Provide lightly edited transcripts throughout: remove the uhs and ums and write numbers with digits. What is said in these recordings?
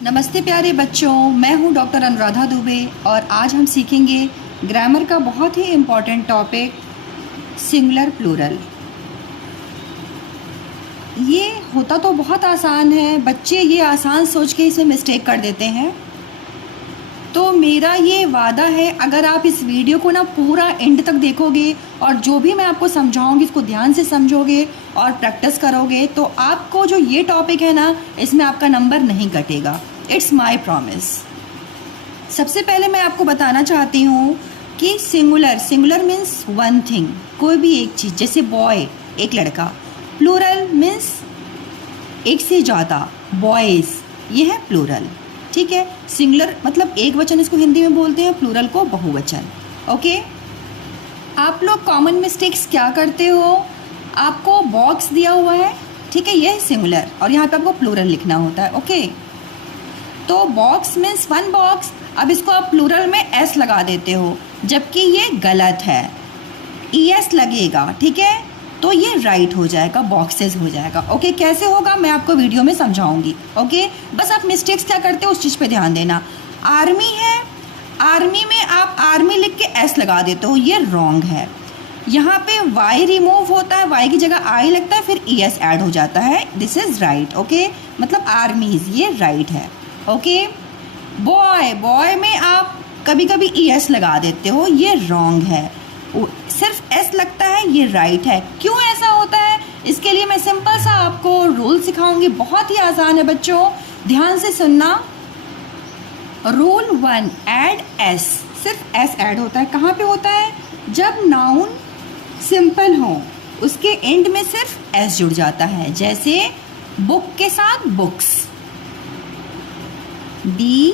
नमस्ते प्यारे बच्चों, मैं हूं डॉक्टर अनुराधा दुबे और आज हम सीखेंगे ग्रामर का बहुत ही इम्पॉर्टेंट टॉपिक सिंगुलर प्लूरल। ये होता तो बहुत आसान है, बच्चे ये आसान सोच के इसमें मिस्टेक कर देते हैं। तो मेरा ये वादा है, अगर आप इस वीडियो को ना पूरा एंड तक देखोगे और जो भी मैं आपको समझाऊंगी इसको ध्यान से समझोगे और प्रैक्टिस करोगे तो आपको जो ये टॉपिक है ना, इसमें आपका नंबर नहीं कटेगा। It's my promise. सबसे पहले मैं आपको बताना चाहती हूँ कि सिंगुलर मीन्स वन थिंग, कोई भी एक चीज़, जैसे बॉय एक लड़का। प्लूरल मीन्स एक से ज़्यादा, बॉयज़, ये है प्लूरल। ठीक है, सिंगुलर मतलब एक वचन इसको हिंदी में बोलते हैं, प्लूरल को बहुवचन। ओके, आप लोग कॉमन मिस्टेक्स क्या करते हो, आपको बॉक्स दिया हुआ है, ठीक है, ये है सिंगुलर और यहाँ पे आपको प्लूरल लिखना होता है। ओके, तो बॉक्स मीन्स वन बॉक्स, अब इसको आप प्लूरल में एस लगा देते हो, जबकि ये गलत है, ES लगेगा। ठीक है, तो ये राइट हो जाएगा, बॉक्सेस हो जाएगा। ओके, कैसे होगा मैं आपको वीडियो में समझाऊंगी। ओके, बस आप मिस्टेक्स क्या करते हो उस चीज़ पे ध्यान देना। आर्मी है, आर्मी में आप आर्मी लिख के एस लगा देते हो, ये रॉन्ग है। यहाँ पे Y रिमूव होता है, Y की जगह I लगता है, फिर ES ऐड हो जाता है, दिस इज़ राइट। ओके, मतलब आर्मीज़, ये राइट है। ओके, बॉय में आप कभी कभी ES लगा देते हो, ये रॉन्ग है, सिर्फ S लगता है, ये राइट है। क्यों ऐसा होता है, इसके लिए मैं सिंपल सा आपको रूल सिखाऊंगी, बहुत ही आसान है बच्चों, ध्यान से सुनना। रूल 1, ऐड S, सिर्फ S ऐड होता है। कहाँ पे होता है, जब नाउन सिंपल हो उसके एंड में सिर्फ S जुड़ जाता है, जैसे बुक के साथ बुक्स, BOOKS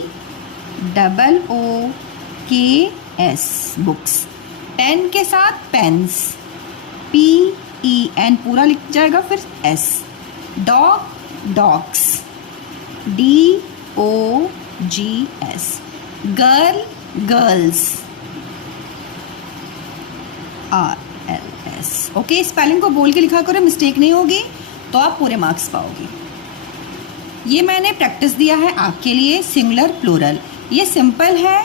बुक्स, पेन के साथ पेन्स, PEN पूरा लिख जाएगा, फिर S, dog dogs, DOGS, girl girls, RLS। Okay, spelling को बोल के लिखा करो, मिस्टेक नहीं होगी तो आप पूरे मार्क्स पाओगे। ये मैंने प्रैक्टिस दिया है आपके लिए, सिंगुलर प्लूरल, ये सिंपल है,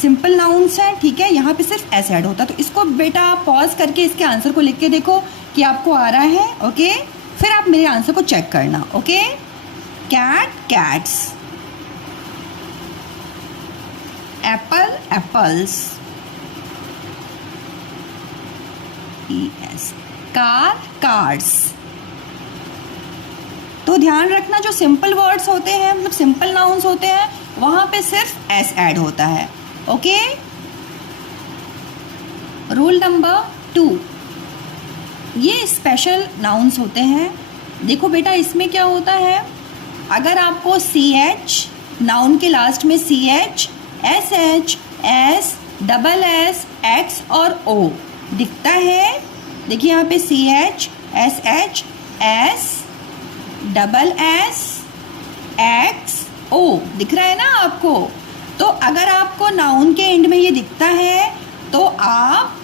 सिंपल नाउन्स है। ठीक है, यहाँ पे सिर्फ एस ऐड होता है, तो इसको बेटा पॉज करके इसके आंसर को लिख के देखो कि आपको आ रहा है। ओके, फिर आप मेरे आंसर को चेक करना। Okay, cat cats, apple apples, ES, car cars. तो ध्यान रखना, जो सिंपल वर्ड्स होते हैं, मतलब सिंपल नाउन्स होते हैं, वहाँ पे सिर्फ एस ऐड होता है। ओके, रूल नंबर 2, ये स्पेशल नाउन्स होते हैं। देखो बेटा, इसमें क्या होता है, अगर आपको CH, नाउन के लास्ट में CH, SH, S, double S, X और O दिखता है, देखिए यहाँ पे CH, SH, S, double S, X, O दिख रहा है ना आपको। तो अगर आपको नाउन के एंड में ये दिखता है तो आप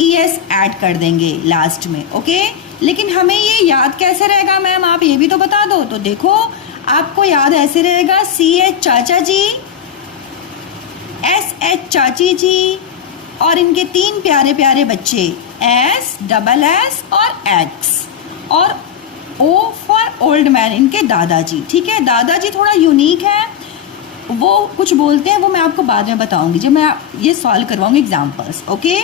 ES ऐड कर देंगे लास्ट में। ओके, लेकिन हमें ये याद कैसे रहेगा मैम, आप ये भी तो बता दो। तो देखो, आपको याद ऐसे रहेगा, CH चाचा जी, SH चाची जी और इनके 3 प्यारे प्यारे बच्चे, S, डबल S और X, और O फॉर ओल्ड मैन, इनके दादाजी। ठीक है, दादाजी थोड़ा यूनिक है, वो कुछ बोलते हैं, वो मैं आपको बाद में बताऊंगी जब मैं ये सॉल्व करवाऊंगी एग्जाम्पल्स। ओके,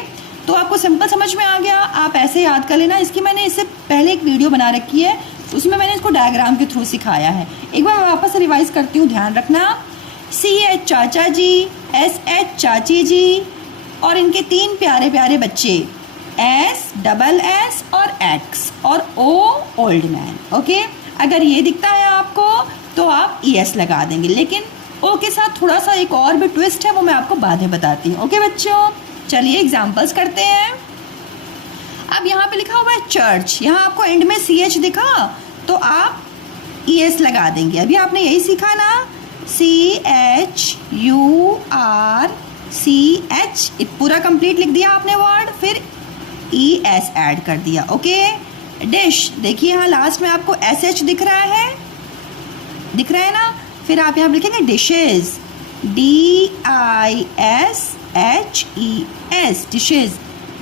तो आपको सिंपल समझ में आ गया, आप ऐसे याद कर लेना। इसकी मैंने इससे पहले एक वीडियो बना रखी है, उसमें मैंने इसको डायग्राम के थ्रू सिखाया है। एक बार मैं वापस रिवाइज करती हूँ, ध्यान रखना। CH चाचा जी, SH चाची जी और इनके 3 प्यारे प्यारे बच्चे, S, डबल S और X और O ओल्ड मैन। ओके, अगर ये दिखता है आपको तो आप ES लगा देंगे, लेकिन O के साथ थोड़ा सा एक और भी ट्विस्ट है, वो मैं आपको बाद में बताती हूँ। ओके बच्चों, चलिए एग्जाम्पल्स करते हैं। अब यहाँ पे लिखा हुआ है चर्च, यहाँ आपको एंड में CH दिखा तो आप ES लगा देंगे। अभी आपने यही सीखा ना, CHURCH, पूरा कंप्लीट लिख दिया आपने वर्ड, फिर ES ऐड कर दिया। ओके, डिश, देखिए यहाँ लास्ट में आपको SH दिख रहा है ना, फिर आप यहाँ पे लिखेंगे डिशेज, DISHES, डिशेज।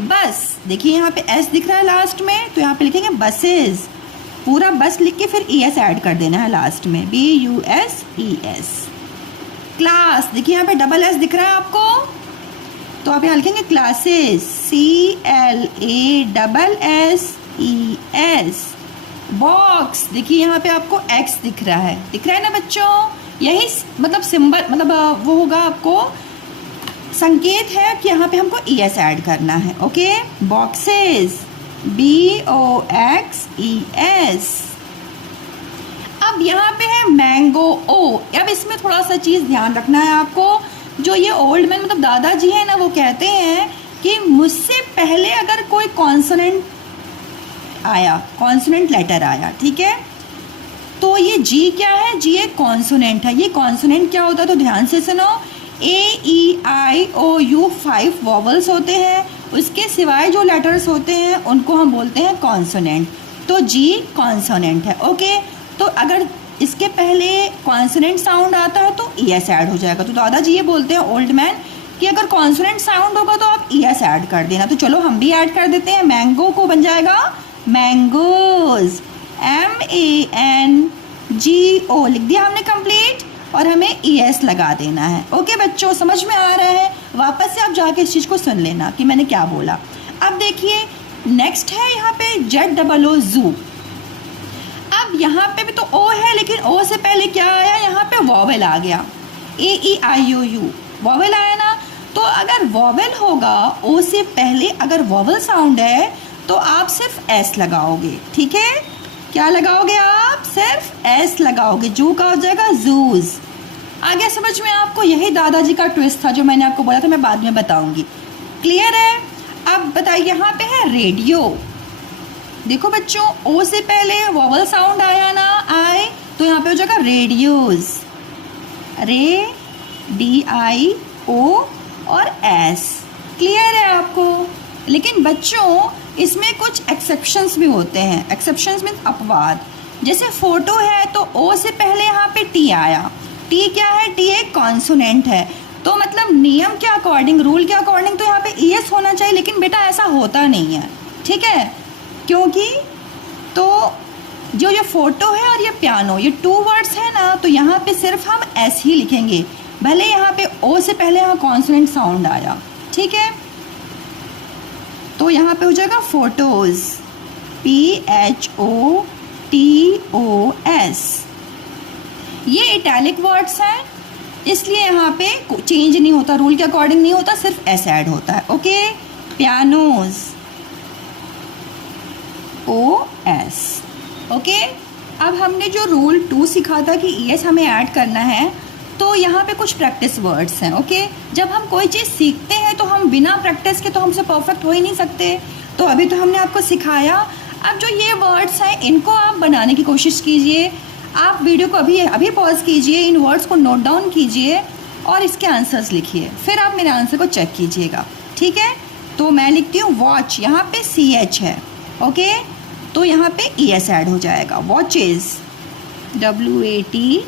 बस देखिए यहाँ पे एस दिख रहा है लास्ट में, तो यहाँ पे लिखेंगे बसेज। पूरा बस लिख के फिर ES ऐड कर देना है लास्ट में, BUSES। क्लास देखिए यहाँ पे डबल S दिख रहा है आपको, तो आप यहाँ लिखेंगे क्लासेस, CLASSES। बॉक्स देखिए यहाँ पे आपको X दिख रहा है ना बच्चों, यही मतलब सिंबल, मतलब वो होगा आपको संकेत है कि यहाँ पे हमको ES ऐड करना है। Okay, boxes, BOXES। अब यहाँ पे है मैंगो, O। अब इसमें थोड़ा सा चीज़ ध्यान रखना है आपको, जो ये ओल्ड मैन मतलब दादाजी हैं ना, वो कहते हैं कि मुझसे पहले अगर कोई कॉन्सोनेंट आया, कॉन्सोनेंट लेटर आया, ठीक है, तो ये जी क्या है, जी एक कॉन्सोनेंट है। ये कॉन्सोनेंट क्या होता है तो ध्यान से सुनो, AEIOU 5 वॉवल्स होते हैं, उसके सिवाय जो लेटर्स होते हैं उनको हम बोलते हैं कॉन्सोनेंट। तो जी कॉन्सोनेंट है। ओके, तो अगर इसके पहले कॉन्सोनेंट साउंड आता है तो ES ऐड हो जाएगा। तो दादाजी ये बोलते हैं ओल्ड मैन कि अगर कॉन्सोनेंट साउंड होगा तो आप ES ऐड कर देना। तो चलो हम भी ऐड कर देते हैं। मैंगो को बन जाएगा मैंगोज, MANGO लिख दिया हमने कंप्लीट, और हमें ES लगा देना है। ओके बच्चों, समझ में आ रहा है? वापस से आप जाके इस चीज़ को सुन लेना कि मैंने क्या बोला। अब देखिए नेक्स्ट है यहाँ पे ZOO ज़ू। अब यहाँ पे भी तो O है, लेकिन O से पहले क्या आया, यहाँ पे वॉवेल आ गया, AEIOU वॉवेल आया ना। तो अगर वॉवेल होगा O से पहले, अगर वॉवेल साउंड है तो आप सिर्फ S लगाओगे, ठीक है। क्या लगाओगे आप? सिर्फ S लगाओगे। जू का हो जाएगा जूज। आ गया समझ में आपको? यही दादाजी का ट्विस्ट था जो मैंने आपको बोला था, मैं बाद में बताऊंगी। क्लियर है? अब बताइए, यहाँ पे है रेडियो। देखो बच्चों, O से पहले वॉवल साउंड आया ना, आए, तो यहाँ पे हो जाएगा रेडियोज, रे DIO और S। क्लियर है आपको? लेकिन बच्चों इसमें कुछ एक्सेप्शंस भी होते हैं। एक्सेप्शंस मीन्स अपवाद। जैसे फोटो है तो O से पहले यहाँ पे T आया। T क्या है? T एक कॉन्सोनेंट है। तो मतलब नियम के अकॉर्डिंग, रूल के अकॉर्डिंग तो यहाँ पे ES होना चाहिए, लेकिन बेटा ऐसा होता नहीं है, ठीक है। क्योंकि तो जो ये फोटो है और ये पियानो, ये 2 वर्ड्स है ना, तो यहाँ पे सिर्फ हम S ही लिखेंगे, भले यहाँ पे O से पहले यहाँ कॉन्सोनेंट साउंड आया, ठीक है। तो यहाँ पे हो जाएगा फोटोज, PHOTOS। ये इटैलिक वर्ड्स हैं, इसलिए यहाँ पे चेंज नहीं होता, रूल के अकॉर्डिंग नहीं होता, सिर्फ S ऐड होता है। Okay, pianos, OS। ओके, अब हमने जो रूल 2 सीखा था कि ES हमें ऐड करना है, तो यहाँ पे कुछ प्रैक्टिस वर्ड्स हैं। ओके, जब हम कोई चीज़ सीखते हैं तो हम बिना प्रैक्टिस के तो हमसे परफेक्ट हो ही नहीं सकते। तो अभी तो हमने आपको सिखाया, अब जो ये वर्ड्स हैं इनको आप बनाने की कोशिश कीजिए। आप वीडियो को अभी पॉज कीजिए, इन वर्ड्स को नोट डाउन कीजिए और इसके आंसर्स लिखिए, फिर आप मेरे आंसर को चेक कीजिएगा, ठीक है। तो मैं लिखती हूँ वॉच, यहाँ पे CH है, ओके, तो यहाँ पे ES ऐड हो जाएगा, वॉचेस, WATCHES।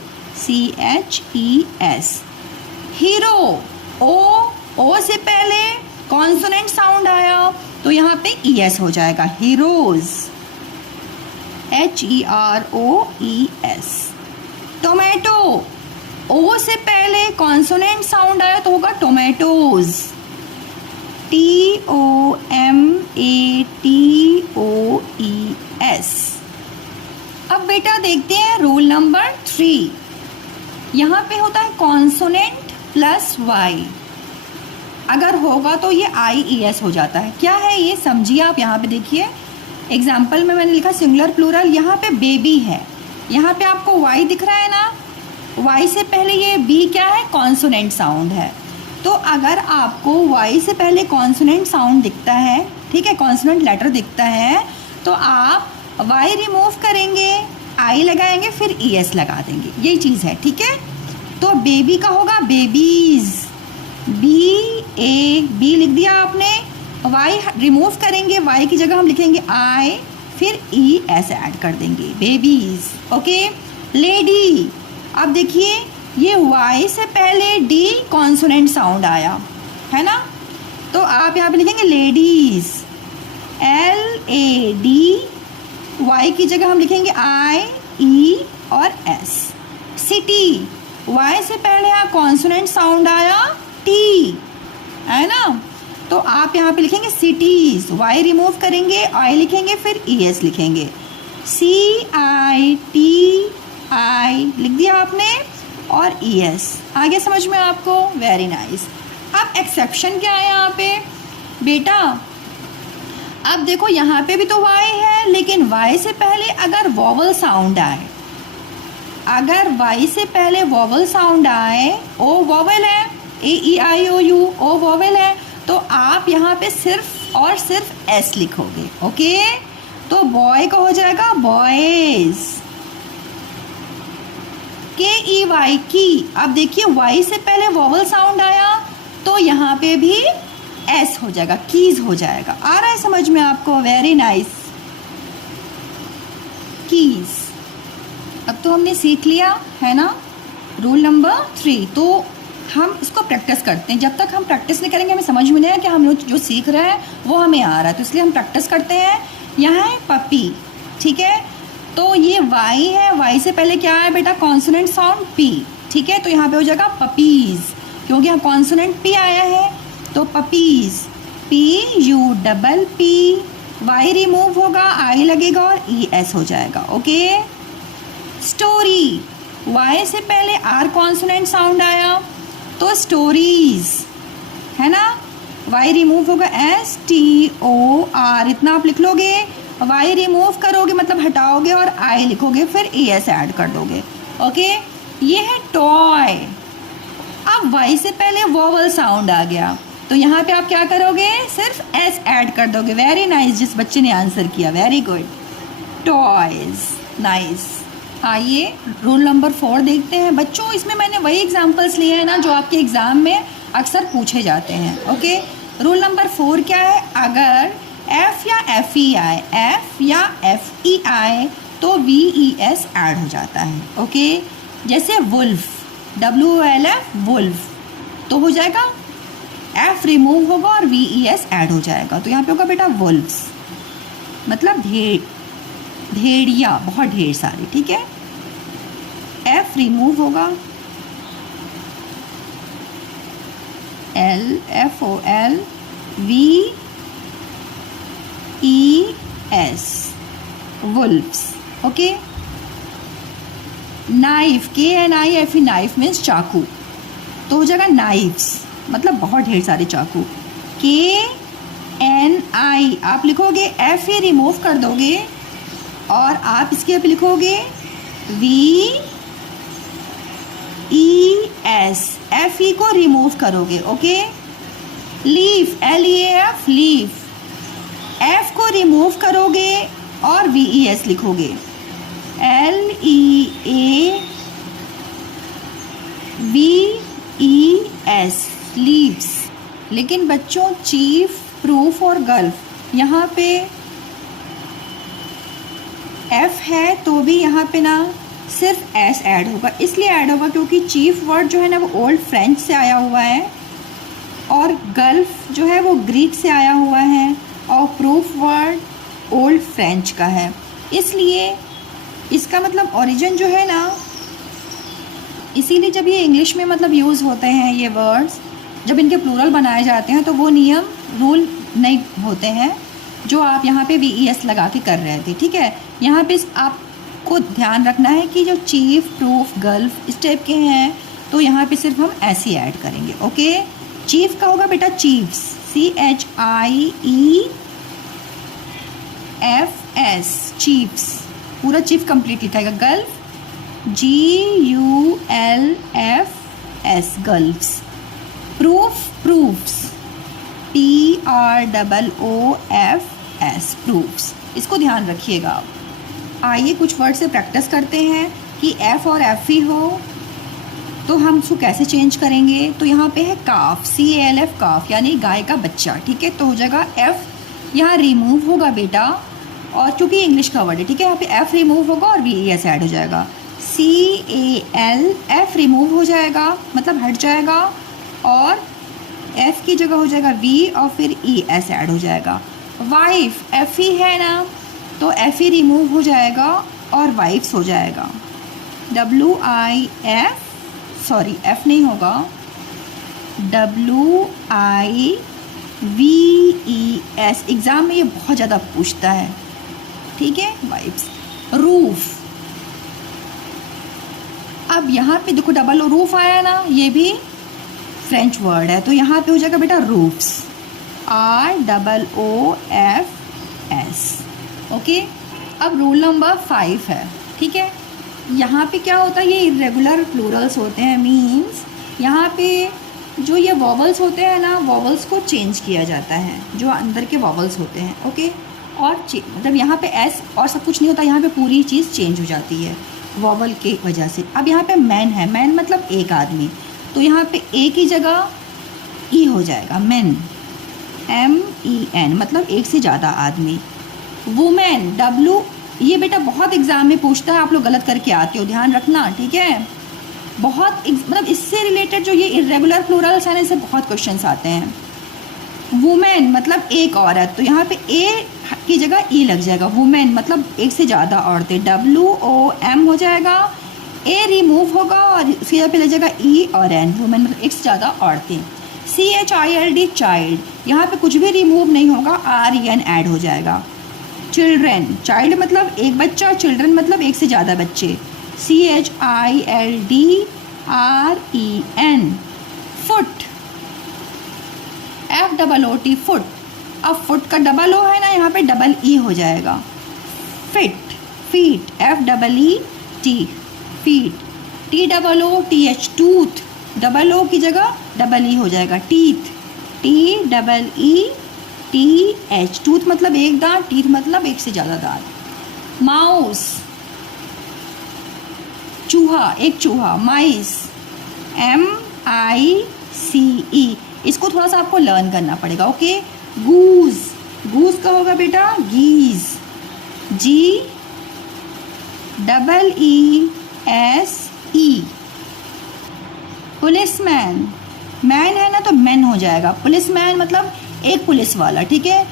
हीरो, O से पहले कॉन्सोनेंट साउंड आया तो यहाँ पे ES हो जाएगा, हीरोज, HEROES। टोमेटो, O से पहले कॉन्सोनेंट साउंड आया तो होगा टोमेटोज, TOMATOES। अब बेटा देखते हैं रूल नंबर 3। यहाँ पे होता है कॉन्सोनेंट प्लस Y, अगर होगा तो ये IES हो जाता है। क्या है ये समझिए आप। यहाँ पे देखिए एग्जाम्पल में मैंने लिखा सिंगुलर प्लूरल, यहाँ पे बेबी है, यहाँ पे आपको Y दिख रहा है ना, Y से पहले ये B क्या है? कॉन्सोनेंट साउंड है। तो अगर आपको Y से पहले कॉन्सोनेंट साउंड दिखता है, ठीक है, कॉन्सोनेंट लेटर दिखता है, तो आप Y रिमूव करेंगे, I लगाएंगे, फिर ES लगा देंगे, यही चीज़ है, ठीक है। तो बेबी का होगा बेबीज, BA लिख दिया आपने, Y रिमूव करेंगे, Y की जगह हम लिखेंगे I, फिर ES ऐड कर देंगे, बेबीज। ओके, लेडी, अब देखिए ये Y से पहले D कॉन्सोनेंट साउंड आया है ना, तो आप यहाँ पे लिखेंगे लेडीज़, LAD, Y की जगह हम लिखेंगे IE और S। सिटी, Y से पहले यहाँ कॉन्सोनेंट साउंड आया T है ना, तो आप यहाँ पे लिखेंगे सिटीज़, Y रिमूव करेंगे, I लिखेंगे, फिर ES लिखेंगे, CITI लिख दिया आपने और ES। आगे समझ में आपको? Very nice. अब एक्सेप्शन क्या है यहाँ पे बेटा? अब देखो यहाँ पे भी तो Y है, लेकिन Y से पहले अगर वॉवल साउंड आए, अगर Y से पहले वॉवल साउंड आए, O वॉवल है, AEIOU O वॉवल है, तो आप यहाँ पे सिर्फ और सिर्फ S लिखोगे। ओके, तो बॉय का हो जाएगा बॉयज, KEY की। अब देखिए Y से पहले वॉवल साउंड आया तो यहाँ पे भी S हो जाएगा, कीज हो जाएगा। आ रहा है समझ में आपको? Very nice, keys. अब तो हमने सीख लिया है ना रूल नंबर 3, तो हम इसको प्रैक्टिस करते हैं। जब तक हम प्रैक्टिस नहीं करेंगे हमें समझ में नहीं आया कि हम लोग जो सीख रहे हैं वो हमें आ रहा है, तो इसलिए हम प्रैक्टिस करते हैं। यहाँ है पपी, ठीक है, तो ये Y है, Y से पहले क्या है बेटा? कॉन्सोनेंट साउंड P, ठीक है, तो यहाँ पे हो जाएगा पपीज़, क्योंकि यहाँ कॉन्सोनेंट P आया है, तो पपीज़, PUPP, Y रिमूव होगा, I लगेगा और ES हो जाएगा। ओके, स्टोरी, Y से पहले R कॉन्सोनेंट साउंड आया तो स्टोरीज़ है ना, Y रिमूव होगा, STOR, इतना आप लिख लोगे। Y रिमूव करोगे मतलब हटाओगे और I लिखोगे, फिर ES ऐड कर दोगे। ओके, ये है टॉय। अब Y से पहले वॉवल साउंड आ गया तो यहाँ पे आप क्या करोगे? सिर्फ S ऐड कर दोगे। वेरी नाइस, जिस बच्चे ने आंसर किया, वेरी गुड, टॉयज, नाइस। आइए रूल नंबर 4 देखते हैं बच्चों। इसमें मैंने वही एग्जाम्पल्स लिए हैं ना जो आपके एग्ज़ाम में अक्सर पूछे जाते हैं। ओके, रूल नंबर 4 क्या है? अगर F या FE आए, F या FE आए तो VES ऐड हो जाता है। ओके, जैसे वुल्फ, WOLF वुल्फ, तो हो जाएगा F रिमूव होगा और VES ऐड हो जाएगा, तो यहाँ पे होगा बेटा वुल्फ्स, मतलब भेड़िया, बहुत ढेर सारी, ठीक है। F रिमूव होगा, LFOL VES wolves. Okay, knife, KNIFE, knife means चाकू, तो हो जाएगा नाइफ्स, मतलब बहुत ढेर सारे चाकू। KNI आप लिखोगे, FE रिमूव कर दोगे और आप इसके पे लिखोगे VES, FE को रिमूव करोगे। Okay, leaf, LEAF leaf, F को रिमूव करोगे और VES लिखोगे, LEAVES लीव्स। लेकिन बच्चों चीफ, प्रूफ और गल्फ, यहाँ पे F है तो भी यहाँ पे ना सिर्फ S ऐड होगा, इसलिए ऐड होगा क्योंकि चीफ वर्ड जो है ना वो ओल्ड फ्रेंच से आया हुआ है और गल्फ जो है वो ग्रीक से आया हुआ है और प्रूफ वर्ड ओल्ड फ्रेंच का है, इसलिए इसका मतलब ओरिजिन जो है ना, इसीलिए जब ये इंग्लिश में मतलब यूज़ होते हैं ये वर्ड्स, जब इनके प्लूरल बनाए जाते हैं तो वो नियम रूल नहीं होते हैं जो आप यहाँ पे VES लगा के कर रहे थे। ठीक है, यहाँ पे आपको ध्यान रखना है कि जो चीफ, प्रूफ, गल्फ इस टाइप के हैं तो यहाँ पे सिर्फ हम ऐसे ही ऐड करेंगे। ओके, चीफ का होगा बेटा चीफ्स, CHIEFS चीफ्स, पूरा चीफ कंप्लीट लिखाएगा। Gulf GULFS gulfs. Proof, proofs, PROOFS proofs. इसको ध्यान रखिएगा आप। आइए कुछ वर्ड से प्रैक्टिस करते हैं कि F और FE हो तो हम उसको कैसे चेंज करेंगे। तो यहाँ पे है काफ, CALF काफ, यानी गाय का बच्चा। ठीक है, तो हो जाएगा F यहाँ रिमूव होगा बेटा, और चूँकि इंग्लिश का वर्ड है, ठीक है, यहाँ पे F रिमूव होगा और VES ऐड हो जाएगा। CAL, F रिमूव हो जाएगा मतलब हट जाएगा, और F की जगह हो जाएगा V और फिर ES ऐड हो जाएगा। वाइफ FE है ना, तो FE रिमूव हो जाएगा और वाइफ्स हो जाएगा। WIF, सॉरी F नहीं होगा, WIVES। एग्ज़ाम में ये बहुत ज़्यादा पूछता है, ठीक है, वाइफ्स। रूफ, अब यहाँ पे देखो डबल रूफ आया ना, ये भी फ्रेंच वर्ड है, तो यहाँ पे हो जाएगा बेटा रूफ्स, ROOFS। ओके, अब रूल नंबर 5 है, ठीक है। यहाँ पे क्या होता है, ये इरेगुलर प्लूरल्स होते हैं, मीन्स यहाँ पे जो ये वॉवल्स होते हैं ना, वॉवल्स को चेंज किया जाता है, जो अंदर के वॉवल्स होते हैं, ओके। और मतलब यहाँ पे एस और सब कुछ नहीं होता, यहाँ पे पूरी चीज़ चेंज हो जाती है वॉवल के वजह से। अब यहाँ पे मैन है, मैन मतलब एक आदमी, तो यहाँ पे ए की जगह ई हो जाएगा, मैन, MEN मतलब एक से ज़्यादा आदमी। वुमेन, W, ये बेटा बहुत एग्ज़ाम में पूछता है, आप लोग गलत करके आते हो, ध्यान रखना, ठीक है। बहुत मतलब इससे रिलेटेड जो ये इरेगुलर प्लूरल्स हैं ना, इससे बहुत क्वेश्चंस आते हैं। वुमेन मतलब एक औरत, तो यहाँ पे ए की जगह ई लग जाएगा, वुमेन मतलब एक से ज़्यादा औरतें, WOM हो जाएगा, ए रिमूव होगा और उसकी जगह पे लग जाएगा E और N, वुमेन मतलब एक से ज़्यादा औरतें। CHILD, चाइल्ड, यहाँ पे कुछ भी रिमूव नहीं होगा, REN ऐड हो जाएगा। चिल्ड्रेन, चाइल्ड मतलब एक बच्चा, चिल्ड्रन मतलब एक से ज़्यादा बच्चे, CHILDREN। फुट, FOOT, फुट, अब फुट का डबल ओ है ना, यहाँ पे डबल ई हो जाएगा। Fit, feet, FEET, feet, TOOTH, tooth, double O की जगह डबल ई हो जाएगा। टीथ, TEETH, टूथ मतलब एक दांत, टीथ मतलब एक से ज़्यादा दांत। माउस, चूहा, एक चूहा, माइस, MICE, इसको थोड़ा सा आपको लर्न करना पड़ेगा, ओके। गूज, गूज का होगा बेटा गीज, GEESE। पुलिसमैन, मैन है ना तो मैन हो जाएगा, पुलिसमैन मतलब एक पुलिस वाला, ठीक है।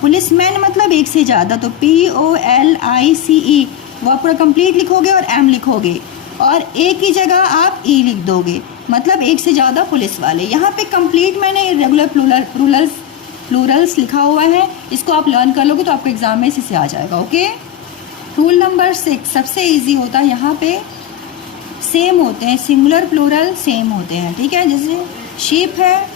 पुलिसमैन मतलब एक से ज़्यादा, तो POLICE, वो पूरा कंप्लीट लिखोगे और M लिखोगे, और ए की जगह आप ई लिख दोगे, मतलब एक से ज़्यादा पुलिस वाले। यहाँ पे कंप्लीट मैंने रेगुलर प्लूरल्स लिखा हुआ है, इसको आप लर्न कर लोगे तो आपको एग्ज़ाम में इसी से आ जाएगा, ओके। रूल नंबर 6 सबसे इजी होता है, यहाँ पे सेम होते हैं, सिंगुलर प्लूरल सेम होते हैं, ठीक है। जैसे शीप है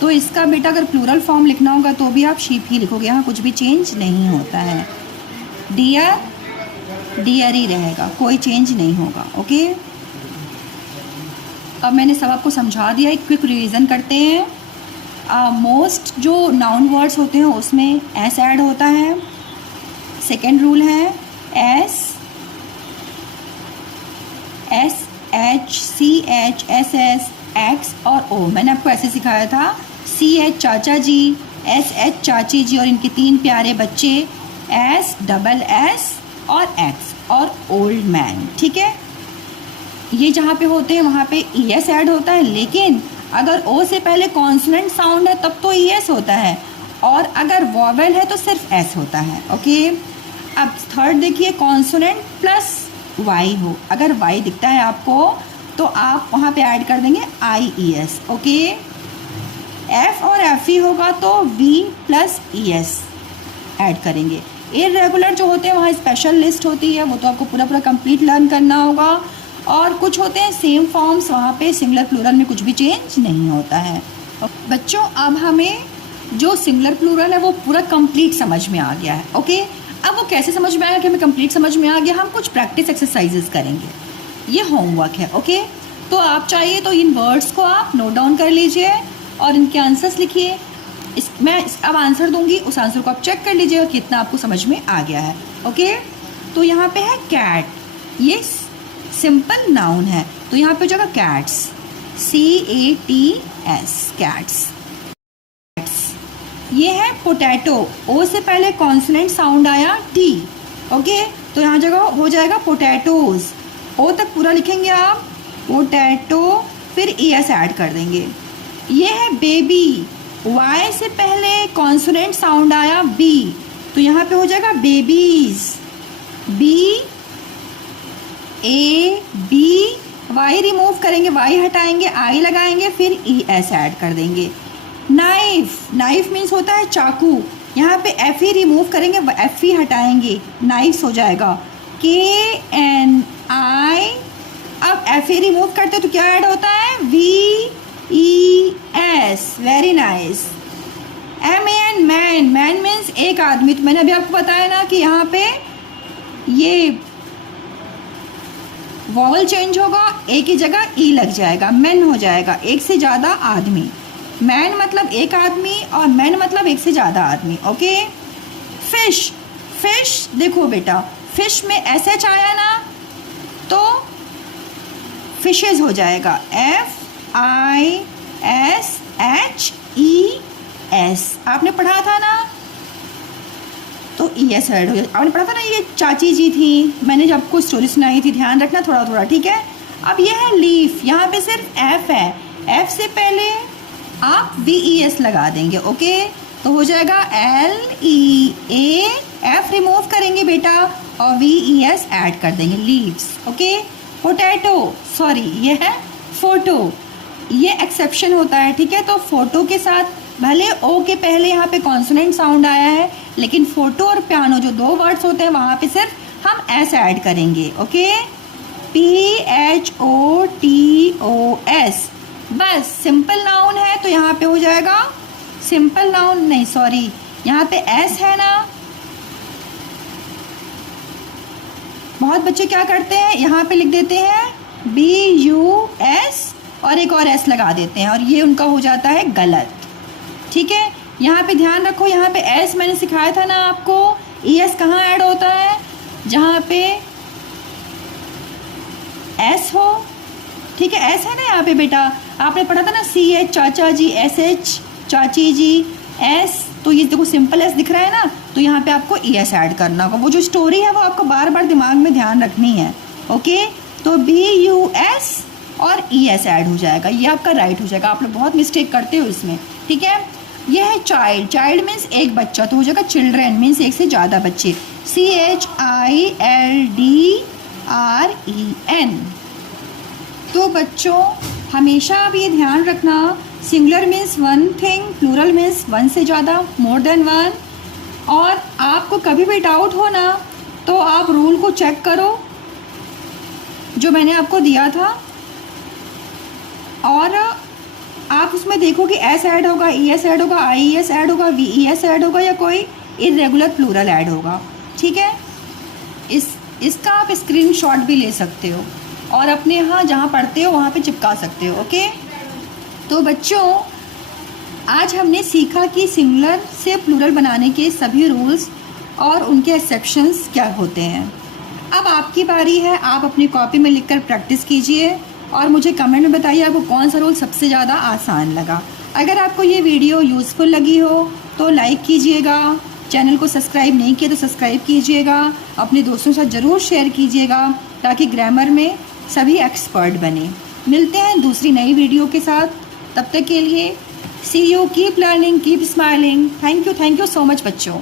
तो इसका बेटा अगर प्लूरल फॉर्म लिखना होगा तो भी आप शीप ही लिखोगे, यहाँ कुछ भी चेंज नहीं होता है। डियर, डियर ही रहेगा, कोई चेंज नहीं होगा, ओके। अब मैंने सब आपको समझा दिया, एक क्विक रिवीजन करते हैं। मोस्ट जो नाउन वर्ड्स होते हैं उसमें एस ऐड होता है। सेकेंड रूल है SHCH एक्स और ओ, मैंने आपको ऐसे सिखाया था। CH चाचा जी, SH चाची जी और इनके 3 प्यारे बच्चे, SS और एक्स और ओल्ड मैन, ठीक है। ये जहाँ पे होते हैं वहाँ पे ES ऐड होता है, लेकिन अगर O से पहले कॉन्सोनेंट साउंड है तब तो ES होता है, और अगर वॉवेल है तो सिर्फ S होता है, ओके। अब थर्ड देखिए, कॉन्सोनेंट प्लस Y हो, अगर Y दिखता है आपको तो आप वहाँ पे ऐड कर देंगे IES, ओके। F और FE होगा तो V प्लस ES ऐड करेंगे। इर्रेगुलर जो होते हैं वहाँ स्पेशल लिस्ट होती है, वो तो आपको पूरा कंप्लीट लर्न करना होगा। और कुछ होते हैं सेम फॉर्म्स, वहाँ पे सिंगुलर प्लूरल में कुछ भी चेंज नहीं होता है। बच्चों अब हमें जो सिंगुलर प्लूरल है वो पूरा कंप्लीट समझ में आ गया है, ओके। अब वो कैसे समझ में आया कि हमें कंप्लीट समझ में आ गया, हम कुछ प्रैक्टिस एक्सरसाइजेस करेंगे, ये होमवर्क है, ओके। तो आप चाहिए तो इन वर्ड्स को आप नोट डाउन कर लीजिए और इनके आंसर्स लिखिए। मैं अब आंसर दूंगी, उस आंसर को आप चेक कर लीजिएगा कितना आपको समझ में आ गया है, ओके। तो यहाँ पे है कैट, ये सिंपल नाउन है, तो यहाँ पे हो जाएगा कैट्स, CATS, कैट्स। ये है पोटैटो, ओ से पहले कॉन्सोनेंट साउंड आया T, ओके, तो यहाँ जगह हो जाएगा पोटैटोज, ओ तक पूरा लिखेंगे आप, पोटैटो, फिर ES ऐड कर देंगे। ये है बेबी, Y से पहले कॉन्सोनेंट साउंड आया B, तो यहाँ पे हो जाएगा babies, B A B, Y remove करेंगे, Y हटाएंगे, I लगाएंगे, फिर ES ऐड कर देंगे। नाइफ, नाइफ मीन्स होता है चाकू, यहाँ पे FE रिमूव करेंगे, FE हटाएंगे, नाइफ्स हो जाएगा KNI। अब FE रिमूव करते तो क्या ऐड होता है, VES, very nice. MAN, man, man means एक आदमी, तो मैंने अभी आपको बताया ना कि यहाँ पे ये वॉवल चेंज होगा, ए की जगह ई लग जाएगा, मैन हो जाएगा, एक से ज़्यादा आदमी। मैन मतलब एक आदमी और मैन मतलब एक से ज़्यादा आदमी। ओके। फिश, फिश देखो बेटा, फिश में SH आया ना तो फिशेज हो जाएगा, FISHES, आपने पढ़ा था ना, तो ES ऐड हो गया। आपने पढ़ा था ना, ये चाची जी थी, मैंने जब आपको स्टोरी सुनाई थी, ध्यान रखना थोड़ा थोड़ा, ठीक है। अब ये है लीफ, यहाँ पे सिर्फ F है, F से पहले आप VES लगा देंगे। ओके, तो हो जाएगा LEA, F रिमूव करेंगे बेटा और VES ऐड कर देंगे, लीव्स। ओके। पोटैटो, सॉरी ये है फोटो, ये एक्सेप्शन होता है, ठीक है। तो फोटो के साथ भले ओ के पहले यहाँ पे कॉन्सोनेंट साउंड आया है, लेकिन फोटो और पियानो जो दो वर्ड्स होते हैं वहाँ पे सिर्फ हम S ऐड करेंगे। ओके, PHOTOS, बस सिंपल नाउन है तो यहाँ पे हो जाएगा सिंपल नाउन, नहीं सॉरी, यहाँ पे S है ना। बहुत बच्चे क्या करते हैं, यहाँ पे लिख देते हैं BUS और एक और S लगा देते हैं, और ये उनका हो जाता है गलत, ठीक है। यहाँ पे ध्यान रखो, यहाँ पे S मैंने सिखाया था ना आपको, ES कहाँ ऐड होता है, जहाँ पे S हो, ठीक है। S है ना यहाँ पे बेटा, आपने पढ़ा था ना CH चाचा जी, SH चाची जी, S, तो ये देखो सिंपल S दिख रहा है ना, तो यहाँ पे आपको ES ऐड करना होगा। वो जो स्टोरी है वो आपको बार बार दिमाग में ध्यान रखनी है। ओके, तो BUS और ES ऐड हो जाएगा, ये आपका राइट हो जाएगा। आप लोग बहुत मिस्टेक करते हो इसमें, ठीक है। ये है चाइल्ड, चाइल्ड मीन्स एक बच्चा, तो हो जाएगा चिल्ड्रेन मीन्स एक से ज़्यादा बच्चे, CHILDREN। तो बच्चों हमेशा आप ये ध्यान रखना, singular means one thing, plural means one से ज़्यादा, मोर देन वन। और आपको कभी भी डाउट हो ना तो आप रूल को चेक करो जो मैंने आपको दिया था, और आप उसमें देखो कि S ऐड होगा, ES ऐड होगा, IES ऐड होगा, VES ऐड होगा, या कोई इरेगुलर प्लूरल ऐड होगा, ठीक है। इसका आप स्क्रीनशॉट भी ले सकते हो और अपने यहाँ जहाँ पढ़ते हो वहाँ पे चिपका सकते हो। ओके, तो बच्चों आज हमने सीखा कि सिंगुलर से प्लूरल बनाने के सभी रूल्स और उनके एक्सेप्शंस क्या होते हैं। अब आपकी बारी है, आप अपनी कॉपी में लिखकर प्रैक्टिस कीजिए और मुझे कमेंट में बताइए आपको कौन सा रूल सबसे ज़्यादा आसान लगा। अगर आपको ये वीडियो यूज़फुल लगी हो तो लाइक कीजिएगा, चैनल को सब्सक्राइब नहीं किया तो सब्सक्राइब कीजिएगा, अपने दोस्तों के साथ ज़रूर शेयर कीजिएगा ताकि ग्रामर में सभी एक्सपर्ट बने। मिलते हैं दूसरी नई वीडियो के साथ, तब तक के लिए see you, keep learning, keep smiling. Thank you so much बच्चों।